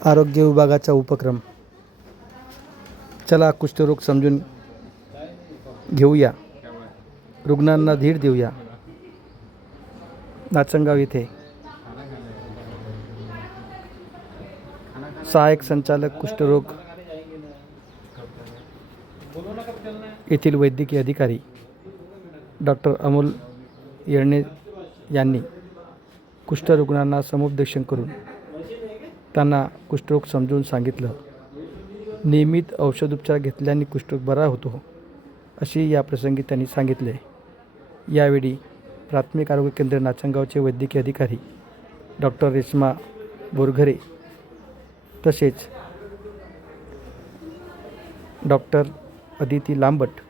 आरोग्य विभागाचा उपक्रम. चला कुष्ठरोग समजून घेऊया. रुग्णांना धीर देऊया. नाचनगाव येथे सहाय्यक संचालक कुष्ठरोग येथील वैद्यकीय अधिकारी डॉक्टर अमोल येळणे यांनी कुष्ठरुग्णांना समुपदेशन करून त्यांना कुष्ठरोग समजून सांगितलं. नियमित औषधोपचार घेतल्याने कुष्ठरोग बरा होतो अशी या प्रसंगी त्यांनी सांगितले. यावेळी प्राथमिक आरोग्य केंद्र नाचनगावचे वैद्यकीय अधिकारी डॉक्टर रेश्मा बोरघरे तसेच डॉक्टर अदिती लांबट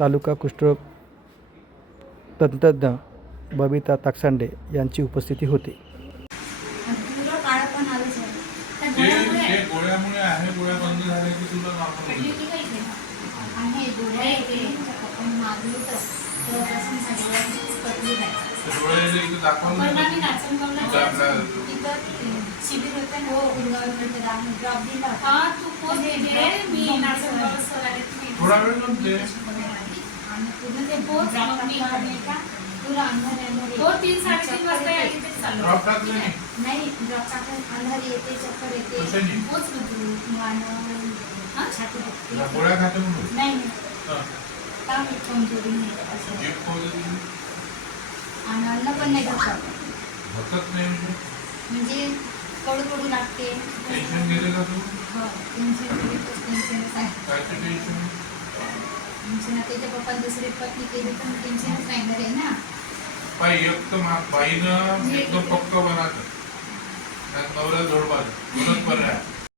तालुका कुष्ठरोग तंत्रज्ञ बबिता ताकसांडे यांची उपस्थिती होती तुला काळा पण आलंच आहे. ते गोळ्यामुळे ते गोळ्यामुळे आहे गोळ्या बंद झाल्या की तुला नॉर्मल पडली होती का इथे? हे. नाही डोळ्याला दाखवलं पण. आम्ही नाचनगावला इथं आपल्या तिथं शिबिर होतं ना. हो दिला होता. हा तू पोच दे मी नाचनगाव सर आले. थोडा वेळ नव्हते आणि पूर्ण ते पोच मग मी टाकला नाही का? पुरं अंधार हो. तीन साडेतीन वाजता चालू. टाकले नाही. नाही ड्रॉप टाकून अंधार येते चक्कर येते. कशाने पोच ना तू मानव हा? छाती दुखते. या गोळ्या खाते म्हणून? नाही नाही. हा. कमजोरी नाही असं? जीभ खाऊ देते. आणि अन्न पण नाही नाही म्हणजे म्हणजे कडू कडू लागते. टेन्शन गेले का तू? हो, टेन्शन टेन्शनच आहे. कायचं टेन्शन टेन्शन त्याच्या पप्पा दुसरी पत्नी केली मग टेन्शनच राहणार आहे ना बाई एक बाईनं म्हणजे एकदम पक्क बनवत नवरा जोडवायचं म्हणून पर्याय.